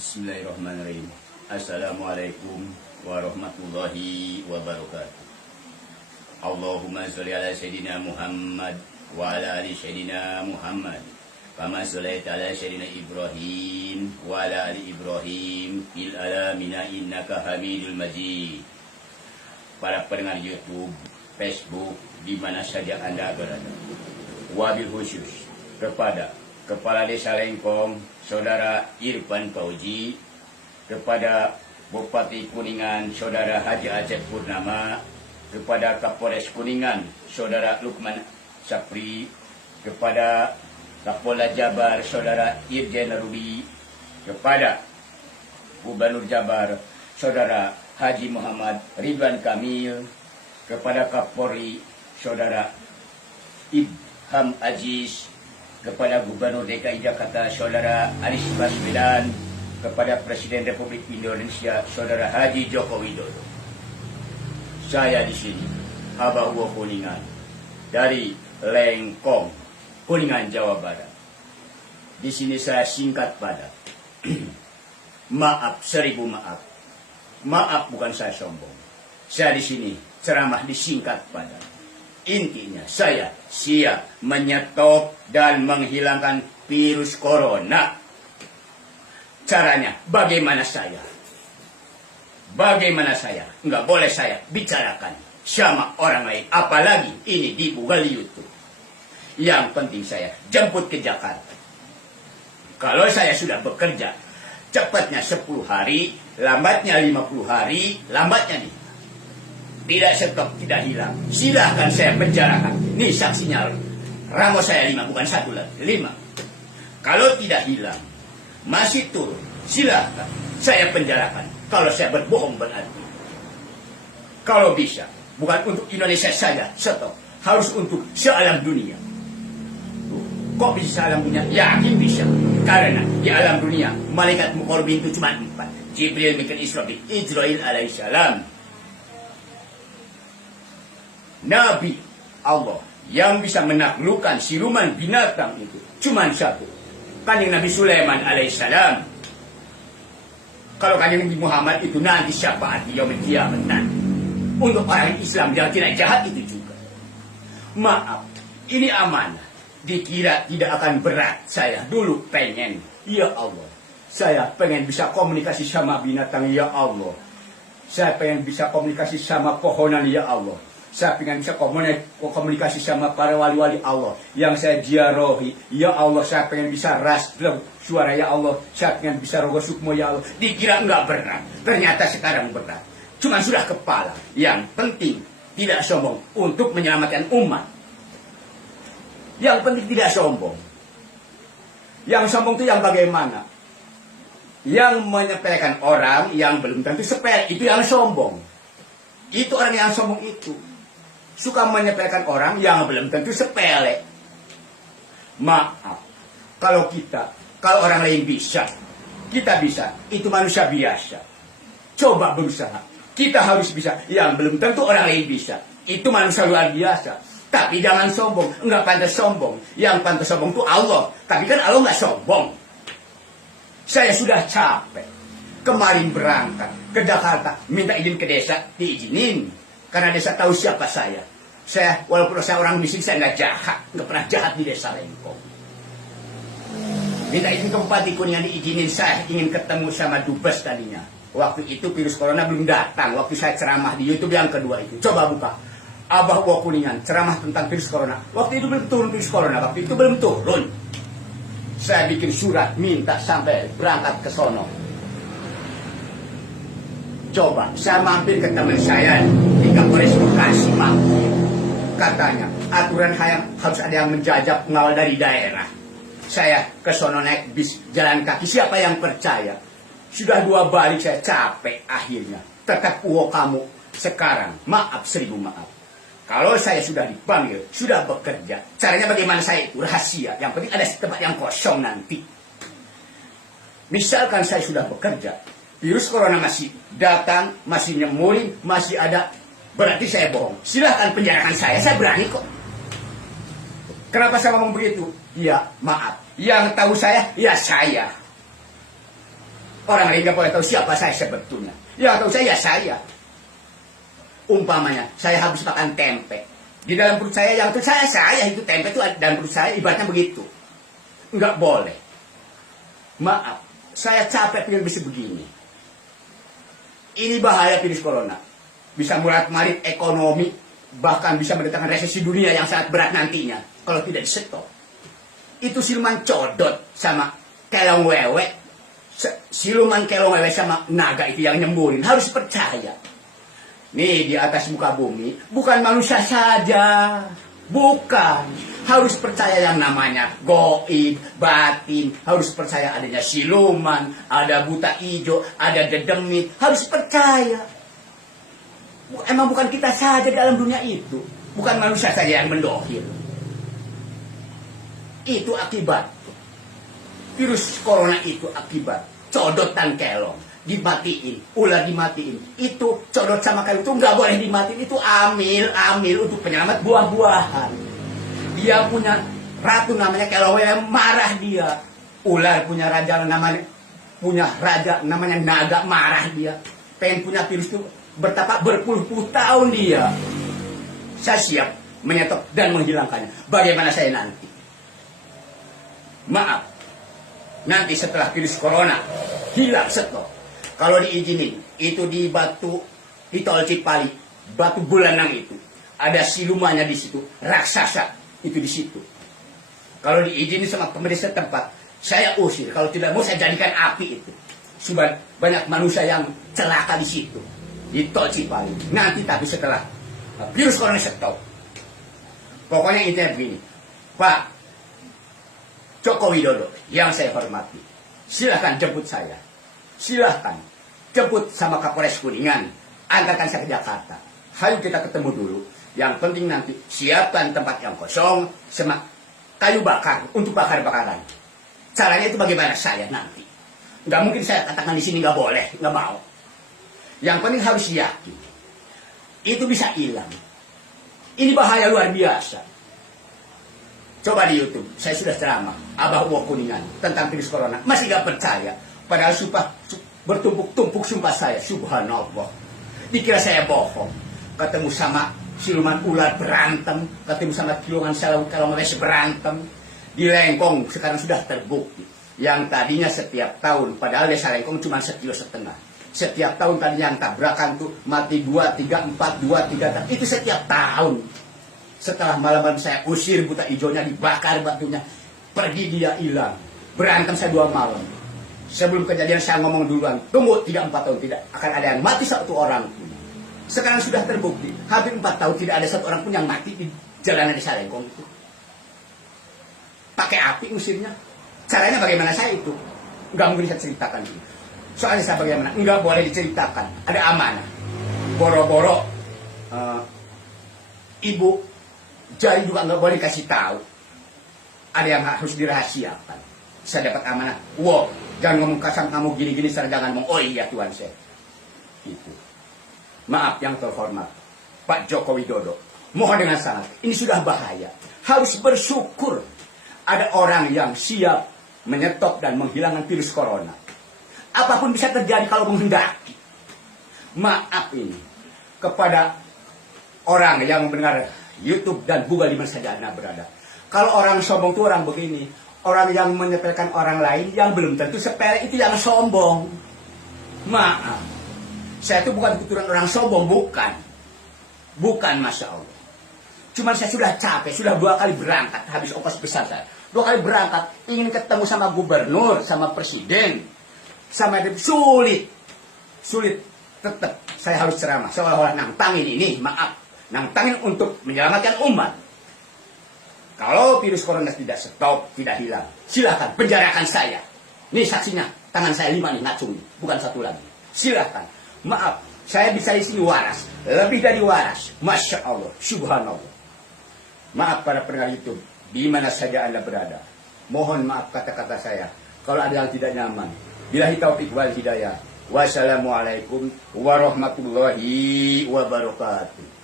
Bismillahirrahmanirrahim. Assalamualaikum warahmatullahi wabarakatuh. Allahumma sholli ala sayyidina Muhammad wa ala ali sayyidina Muhammad. Kama shallaita ala sayyidina Ibrahim wa ala ali Ibrahim fil alamina innaka Hamidul Majid. Para pendengar YouTube, Facebook, di mana saja Anda berada. Wabil khusus kepada Kepala Desa Lengkong, Saudara Irfan Fauzi, kepada Bupati Kuningan, Saudara Haji Aceh Purnama, kepada Kapolres Kuningan, Saudara Lukman Sapri, kepada Kapolda Jabar, Saudara Irjen Rudi, kepada Gubernur Jabar, Saudara Haji Muhammad Ridwan Kamil, kepada Kapolri, Saudara Ibham Aziz, kepada Gubernur DKI Jakarta, Saudara Anies Baswedan, kepada Presiden Republik Indonesia, Saudara Haji Joko Widodo. Saya di sini, Abah Uwo Kuningan, dari Lengkong, Kuningan, Jawa Barat. Di sini saya singkat padat. Maaf, 1000 maaf. Maaf, bukan saya sombong. Saya di sini ceramah disingkat padat. Intinya saya siap menyetop dan menghilangkan virus corona. Caranya bagaimana saya? Bagaimana saya? Nggak boleh saya bicarakan sama orang lain. Apalagi ini dibuka di YouTube. Yang penting saya jemput ke Jakarta. Kalau saya sudah bekerja, cepatnya 10 hari, lambatnya 50 hari, lambatnya nih. Tidak stop, tidak hilang. Silahkan saya penjarakan. Nih saksinya. Ramo saya 5, bukan 1 lagi. 5. Kalau tidak hilang, masih turun, silahkan saya penjarakan. Kalau saya berbohong berarti. Kalau bisa, bukan untuk Indonesia saja, stop. Harus untuk sealam dunia. Kok bisa sealam dunia? Yakin bisa. Karena di alam dunia, malaikat muqarrabin itu cuma 4. Jibril, Mikail, Israfil, Israil alaihissalam. Nabi Allah yang bisa menaklukkan siluman binatang itu cuma 1. Kanjeng Nabi Sulaiman alaihissalam. Kalau kanjeng Nabi Muhammad itu nanti syafaat di yaumil kiamat nanti. Untuk orang Islam yang tidak jahat itu juga. Maaf, ini amanah. Dikira tidak akan berat. Saya dulu pengen, ya Allah, saya pengen bisa komunikasi sama binatang, ya Allah. Saya pengen bisa komunikasi sama pohonan, ya Allah. Saya ingin bisa komunikasi sama para wali-wali Allah yang saya ziarahi. Ya Allah, saya pengen bisa rasdem suara, ya Allah. Saya pengen bisa rogo sukmo, ya Allah. Dikira enggak berat, ternyata sekarang berat. Cuma sudah kepala. Yang penting tidak sombong untuk menyelamatkan umat. Yang penting tidak sombong. Yang sombong itu yang bagaimana? Yang menyepelekan orang yang belum tentu sepele, itu yang sombong. Itu orang yang sombong itu suka menyepelekan orang yang belum tentu sepele. Maaf, kalau orang lain bisa, kita bisa. Itu manusia biasa. Coba berusaha. Kita harus bisa. Yang belum tentu orang lain bisa. Itu manusia luar biasa. Tapi jangan sombong. Enggak pantas sombong. Yang pantas sombong itu Allah. Tapi kan Allah nggak sombong. Saya sudah capek. Kemarin berangkat ke Jakarta, minta izin ke desa, diizinin. Karena desa tahu siapa saya. Saya, walaupun saya orang miskin, saya nggak jahat. Nggak pernah jahat di desa Lengkong. Minta izin ke Bupati Kuningan, diizinin. Saya ingin ketemu sama Dubes tadinya. Waktu itu virus corona belum datang. Waktu saya ceramah di YouTube yang kedua itu. Coba buka. Abah Uwo Kuningan, ceramah tentang virus corona. Waktu itu belum turun virus corona. Waktu itu belum turun. Saya bikin surat, minta sampai berangkat ke sono. Coba, saya mampir ke teman saya di Kapolres Bekasi, mampir. Katanya, aturan harus ada yang menjajab pengawal dari daerah. Saya ke sono naik bis, jalan kaki, siapa yang percaya? Sudah 2 balik, saya capek akhirnya. Tetap Uwo kamu sekarang, maaf 1000 maaf. Kalau saya sudah dipanggil, sudah bekerja, caranya bagaimana saya itu rahasia. Yang penting ada tempat yang kosong nanti. Misalkan saya sudah bekerja, virus corona masih datang, masih nyemurin, masih ada, berarti saya bohong. Silahkan penjarakan saya berani kok. Kenapa saya ngomong begitu? Ya, maaf. Yang tahu saya, ya saya. Orang lain nggak boleh tahu siapa saya sebetulnya. Yang tahu saya ya saya. Umpamanya, saya habis makan tempe. Di dalam perut saya, yang itu saya itu tempe itu dalam perut saya, ibaratnya begitu. Nggak boleh. Maaf, saya capek pengen bisa begini. Ini bahaya virus corona. Bisa murat-marit ekonomi, bahkan bisa mendatangkan resesi dunia yang sangat berat nantinya. Kalau tidak disetop. Itu siluman codot sama kelong wewe. Siluman kelong wewe sama naga itu yang nyembuhin. Harus percaya. Nih di atas muka bumi, bukan manusia saja. Bukan. Harus percaya yang namanya goib, batin. Harus percaya adanya siluman, ada buta ijo, ada dedemit. Harus percaya. Emang bukan kita saja dalam dunia itu. Bukan manusia saja yang mendohir. Itu akibat. Virus corona itu akibat. Codot dan kelong. Dimatiin. Ular dimatiin. Itu codot sama kelong itu nggak boleh dimatiin. Itu amil untuk penyelamat buah-buahan. Dia punya ratu namanya kelong yang marah dia. Ular punya raja namanya naga, marah dia. Pengen punya virus itu bertapa berpuluh-puluh tahun dia. Saya siap menyetop dan menghilangkannya. Bagaimana saya nanti? Maaf. Nanti setelah virus corona hilang stop. Kalau diizinin, itu di di tol Cipali, batu belanang itu. Ada silumannya di situ, raksasa itu di situ. Kalau diizinin sama pemerintah setempat, saya usir. Kalau tidak mau, saya jadikan api itu. Sudah banyak manusia yang celaka di situ, di tol Cipali. Nanti tapi setelah virus corona stop. Pokoknya intinya begini, Pak Joko Widodo yang saya hormati, silahkan jemput saya. Silahkan jemput sama Kapolres Kuningan, antarkan saya ke Jakarta. Ayo kita ketemu dulu. Yang penting nanti siapkan tempat yang kosong sama kayu bakar untuk bakar-bakaran. Caranya itu bagaimana saya nanti? Nggak mungkin saya katakan di sini nggak boleh, nggak mau. Yang penting harus yakin. Itu bisa hilang. Ini bahaya luar biasa. Coba di YouTube, saya sudah ceramah, Abah Uwo Kuningan, tentang virus corona. Masih gak percaya. Padahal bertumpuk-tumpuk sumpah saya, subhanallah. Dikira saya bohong. Ketemu sama siluman ular berantem, ketemu sama siluman kelong berantem. Di Lengkong sekarang sudah terbukti. Yang tadinya setiap tahun, padahal desa Lengkong cuma 1,5 kilo. Setiap tahun tadinya yang tabrakan tuh mati 2, 3, 4, 2, 3. Itu setiap tahun. Setelah malam saya usir buta ijonya, dibakar batunya, pergi dia hilang. Berantem saya 2 malam. Sebelum kejadian saya ngomong duluan, tunggu 3-4 tahun tidak akan ada yang mati 1 orang pun. Sekarang sudah terbukti, hampir 4 tahun tidak ada 1 orang pun yang mati di jalanan di Lengkong itu. Pakai api usirnya. Caranya bagaimana saya itu? Nggak mungkin saya ceritakan ini. Soalnya saya bagaimana? Nggak boleh diceritakan. Ada amanah. Boro-boro ibu jadi juga nggak boleh kasih tahu. Ada yang harus dirahasiakan. Saya dapat amanah. Wow, jangan ngomong kasar kamu gini-gini. Saya jangan ngomong, oh iya Tuhan saya. Itu. Maaf yang terhormat, Pak Joko Widodo. Mohon dengan sangat. Ini sudah bahaya. Harus bersyukur ada orang yang siap menyetop dan menghilangkan virus corona. Apapun bisa terjadi kalau menghendaki. Maaf ini kepada orang yang mendengar YouTube dan Google di mana saja Anda berada. Kalau orang sombong itu orang begini. Orang yang menyepelekan orang lain yang belum tentu sepele itu yang sombong. Maaf. Saya itu bukan keturunan orang sombong, bukan. Bukan, Masya Allah. Cuman saya sudah capek, sudah 2 kali berangkat, habis ongkos besar saya. 2 kali berangkat, ingin ketemu sama gubernur, sama presiden, sama sulit. Sulit. Tetap saya harus ceramah. Seolah-olah nantangin ini, maaf. Nantangin untuk menyelamatkan umat. Kalau virus corona tidak stop, tidak hilang, silahkan penjarakan saya. Ini saksinya, tangan saya 5 nih, ngacung. Bukan 1 lagi. Silahkan. Maaf, saya bisa di sini waras. Lebih dari waras. Masya Allah, subhanallah. Maaf para pendengar YouTube, di mana saja Anda berada. Mohon maaf kata-kata saya. Kalau ada yang tidak nyaman. Billahi taufiq wal hidayah. Wassalamualaikum warahmatullahi wabarakatuh.